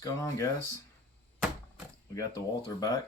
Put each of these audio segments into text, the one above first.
going on, guys? We got the Walther back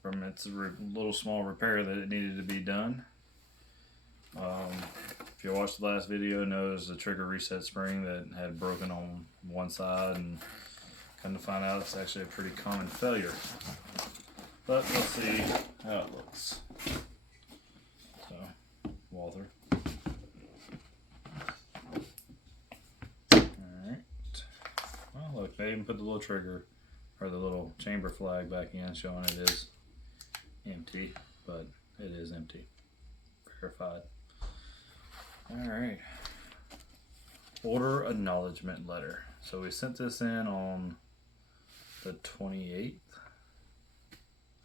from its little small repair that it needed to be done. If you watched the last video, knows the trigger reset spring that had broken on one side, and come to find out it's actually a pretty common failure. But let's see how it looks. So, Walther. Alright. Well, look, they even put the little trigger, or the little chamber flag back in, showing it is empty, but it is empty. Verified. Alright. Order acknowledgement letter. So we sent this in on the 28th. We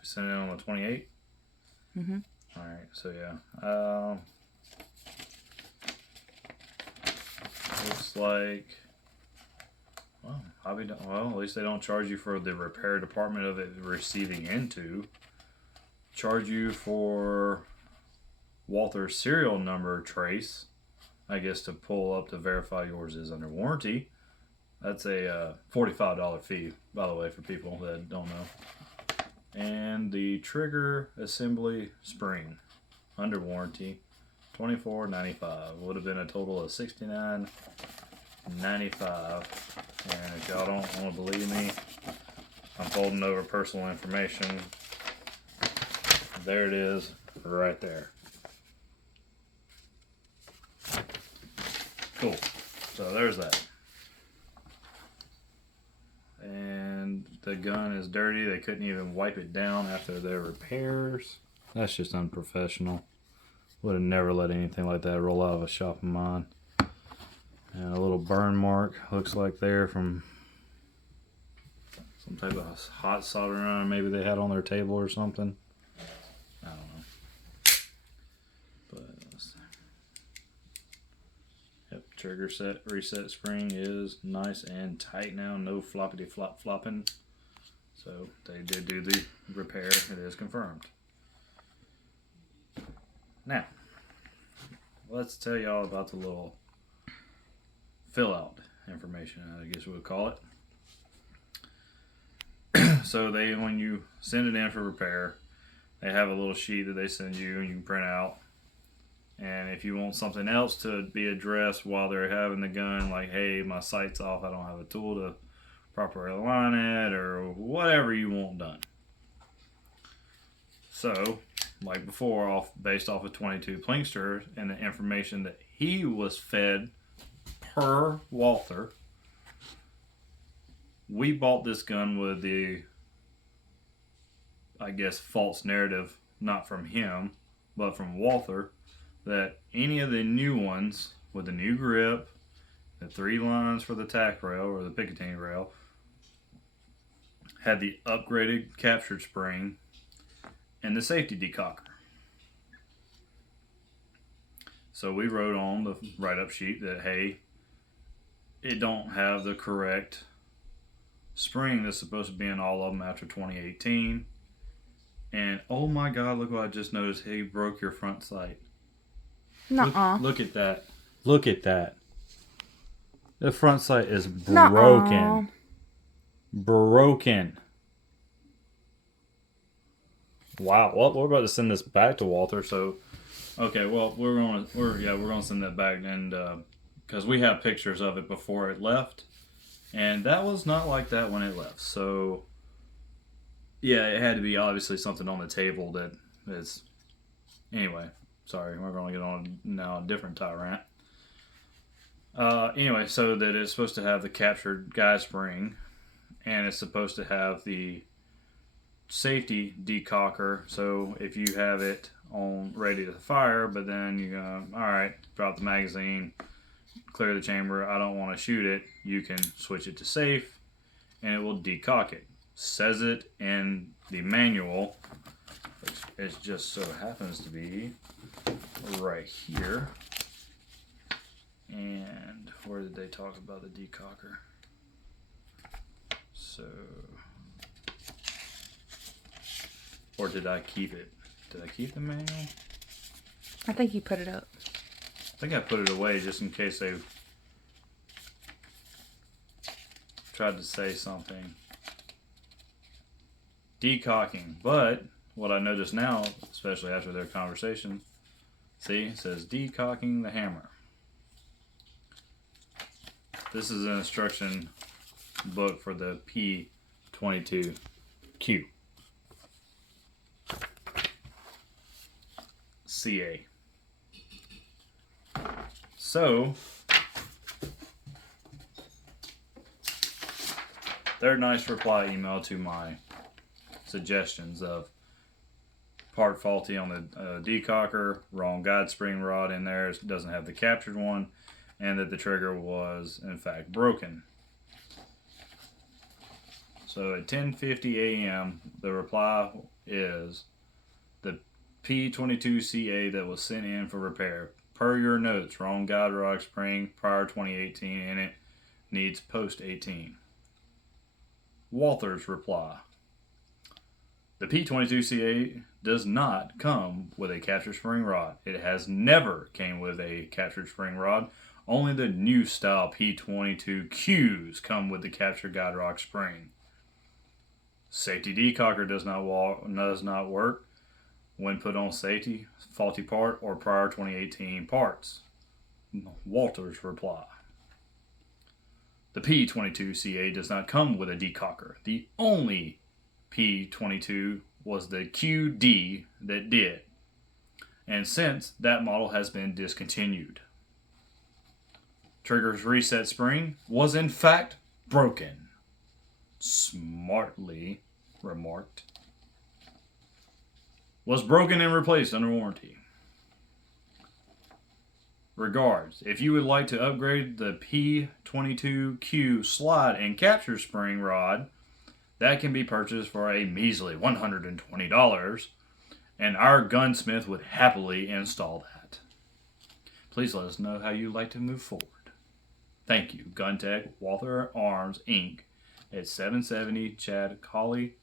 sent it in on the 28th? Mm-hmm. Alright, so yeah. Looks like, well, at least they don't charge you for the repair department of it receiving into. Charge you for Walther's serial number trace, I guess, to pull up to verify yours is under warranty. That's a $45 fee, by the way, for people that don't know. And the trigger assembly spring under warranty, $24.95. Would have been a total of $69.95. And if y'all don't want to believe me, I'm holding over personal information. There it is, right there. Cool. So there's that. And the gun is dirty. They couldn't even wipe it down after their repairs. That's just unprofessional. Would have never let anything like that roll out of a shop of mine. And a little burn mark looks like there from some type of hot soldering iron maybe they had on their table or something. I don't know. But let's see. Yep, trigger set reset spring is nice and tight now. No floppity flopping. So they did do the repair. It is confirmed. Now, let's tell y'all about the little fill out information, I guess we would call it. So when you send it in for repair, they have a little sheet that they send you and you can print out. And if you want something else to be addressed while they're having the gun, like, hey, my sight's off, I don't have a tool to properly align it, or whatever you want done. So, like before, based off of 22 Plinkster and the information that he was fed per Walther, we bought this gun with the, I guess, false narrative, not from him, but from Walther, that any of the new ones with the new grip, the 3 lines for the tack rail or the Picatinny rail, had the upgraded captured spring and the safety decocker. So we wrote on the write-up sheet that, hey, it don't have the correct spring that's supposed to be in all of them after 2018. And oh my God, look what I just noticed. He broke your front sight. Nuh-uh. Look at that. Look at that. The front sight is broken. Nuh-uh. Broken. Wow. Well, we're about to send this back to Walther. So, okay. Well, we're gonna send that back, and because we have pictures of it before it left, and that was not like that when it left. So, yeah, it had to be obviously something on the table that is. Anyway, sorry, we're gonna get on now a different tyrant. Anyway, so that it's supposed to have the captured guide spring, and it's supposed to have the safety decocker. So if you have it on ready to fire, but then you go, all right, drop the magazine, clear the chamber, I don't want to shoot it, you can switch it to safe, and it will decock it. Says it in the manual, which it just so happens to be right here. And where did they talk about the decocker? So, or did I keep it? Did I keep the manual? I think you put it up. I think I put it away just in case they tried to say something. Decocking. But what I notice now, especially after their conversation, see, it says decocking the hammer. This is an instruction book for the P22Q CA. So, their nice reply email to my suggestions of part faulty on the decocker, wrong guide spring rod in there, it doesn't have the captured one, and that the trigger was in fact broken. So at 10:50 a.m. the reply is the P22CA that was sent in for repair. Per your notes, wrong guide rod spring prior 2018 and it needs post 18. Walther's reply. The P22CA does not come with a captured spring rod. It has never came with a captured spring rod. Only the new style P22Qs come with the captured guide rod spring. Safety decocker does not work when put on safety, faulty part, or prior 2018 parts. Walther's reply. The P22CA does not come with a decocker. The only P22 was the QD that did, and since that model has been discontinued. Trigger's reset spring was in fact broken. Smartly remarked. Was broken and replaced under warranty. Regards. If you would like to upgrade the P22Q slide and capture spring rod, that can be purchased for a measly $120, and our gunsmith would happily install that. Please let us know how you'd like to move forward. Thank you. Guntech, Walther Arms, Inc. at 770 Chad Colley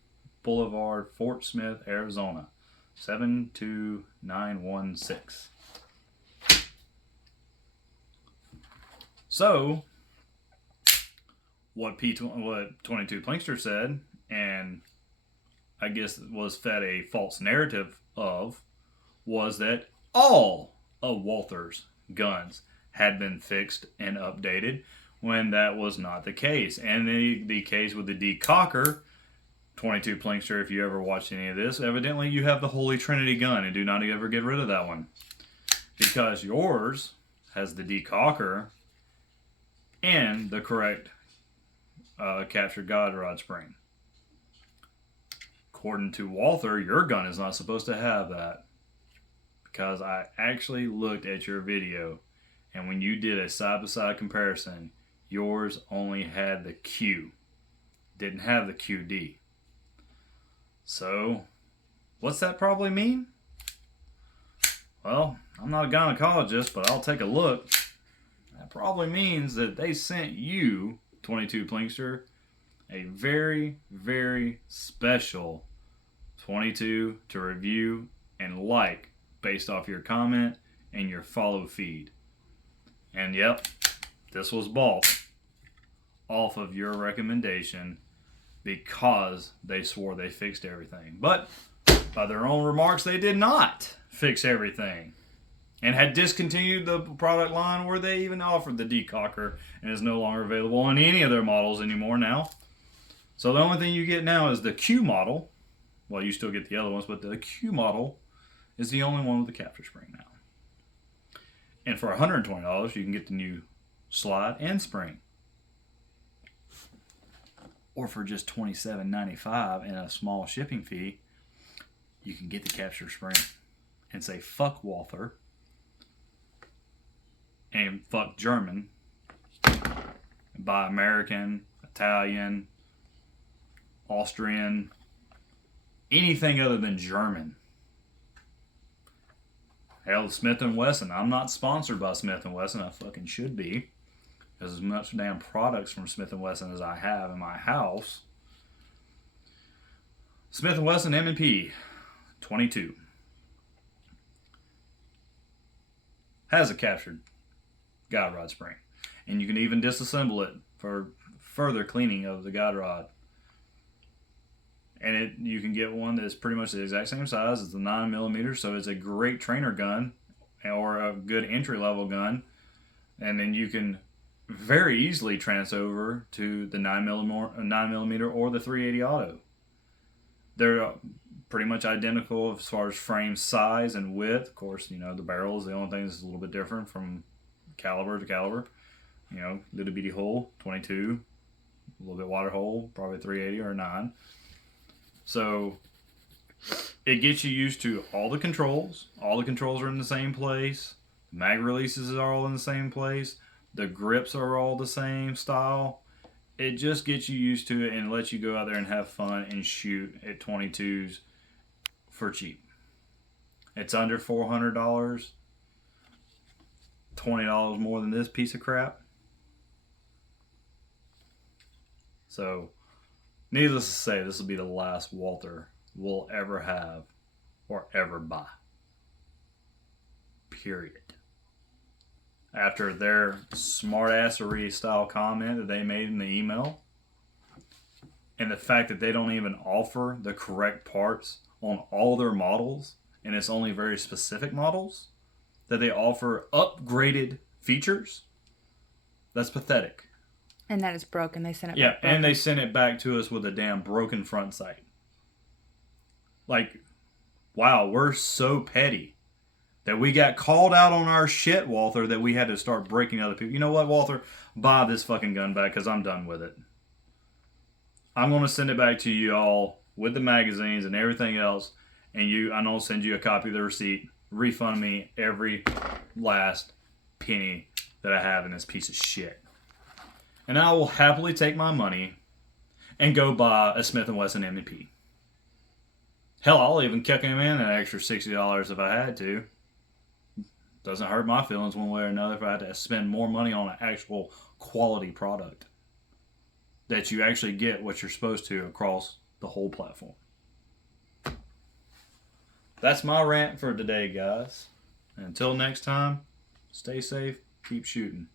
Boulevard, Fort Smith, Arizona, 72916. So, what 22 Plinkster said, and I guess was fed a false narrative of, was that all of Walther's guns had been fixed and updated, when that was not the case. And the case with the decocker, 22 Plinkster, if you ever watched any of this, evidently you have the Holy Trinity gun, and do not ever get rid of that one. Because yours has the decocker and the correct captured guide rod spring. According to Walther, your gun is not supposed to have that. Because I actually looked at your video, and when you did a side-by-side comparison, yours only had the Q. Didn't have the QD. So, what's that probably mean? Well, I'm not a gynecologist, but I'll take a look. That probably means that they sent you, 22 Plinkster, a very, very special 22 to review and like based off your comment and your follow feed. And yep, this was bought off of your recommendation because they swore they fixed everything. But by their own remarks, they did not fix everything, and had discontinued the product line where they even offered the decocker, and is no longer available on any of their models anymore now. So the only thing you get now is the Q model. Well, you still get the other ones, but the Q model is the only one with the capture spring now. And for $120, you can get the new slide and spring. Or for just $27.95 and a small shipping fee, you can get the capture spring and say fuck Walther and fuck German. Buy American, Italian, Austrian, anything other than German. Hell, Smith & Wesson. I'm not sponsored by Smith & Wesson. I fucking should be. Because as much damn products from Smith & Wesson as I have in my house. Smith & Wesson M&P 22 has a captured guide rod spring. And you can even disassemble it for further cleaning of the guide rod. And you can get one that's pretty much the exact same size as the 9mm, so it's a great trainer gun or a good entry level gun. And then you can very easily transfer over to the 9mm or the 380 auto. They're pretty much identical as far as frame size and width. Of course, you know, the barrel is the only thing that's a little bit different from caliber to caliber. You know, little bitty hole, 22, a little bit wider hole, probably 380 or a 9. So it gets you used to all the controls. All the controls are in the same place. Mag releases are all in the same place. The grips are all the same style. It just gets you used to it and lets you go out there and have fun and shoot at 22s for cheap. It's under $400. $20 more than this piece of crap. So, needless to say, this will be the last Walther we'll ever have or ever buy. Period. After their smartassery style comment that they made in the email, and the fact that they don't even offer the correct parts on all their models, and it's only very specific models that they offer upgraded features, that's pathetic. And that is broken. They sent it back. Yeah, broken. and they sent it back to us with a damn broken front sight. Like, wow, we're so petty that we got called out on our shit, Walther, that we had to start breaking other people. You know what, Walther? Buy this fucking gun back because I'm done with it. I'm going to send it back to you all with the magazines and everything else, and I'm going to send you a copy of the receipt. Refund me every last penny that I have in this piece of shit. And I will happily take my money and go buy a Smith & Wesson M&P. Hell, I'll even kick him in an extra $60 if I had to. Doesn't hurt my feelings one way or another if I had to spend more money on an actual quality product that you actually get what you're supposed to across the whole platform. That's my rant for today, guys. And until next time, stay safe, keep shooting.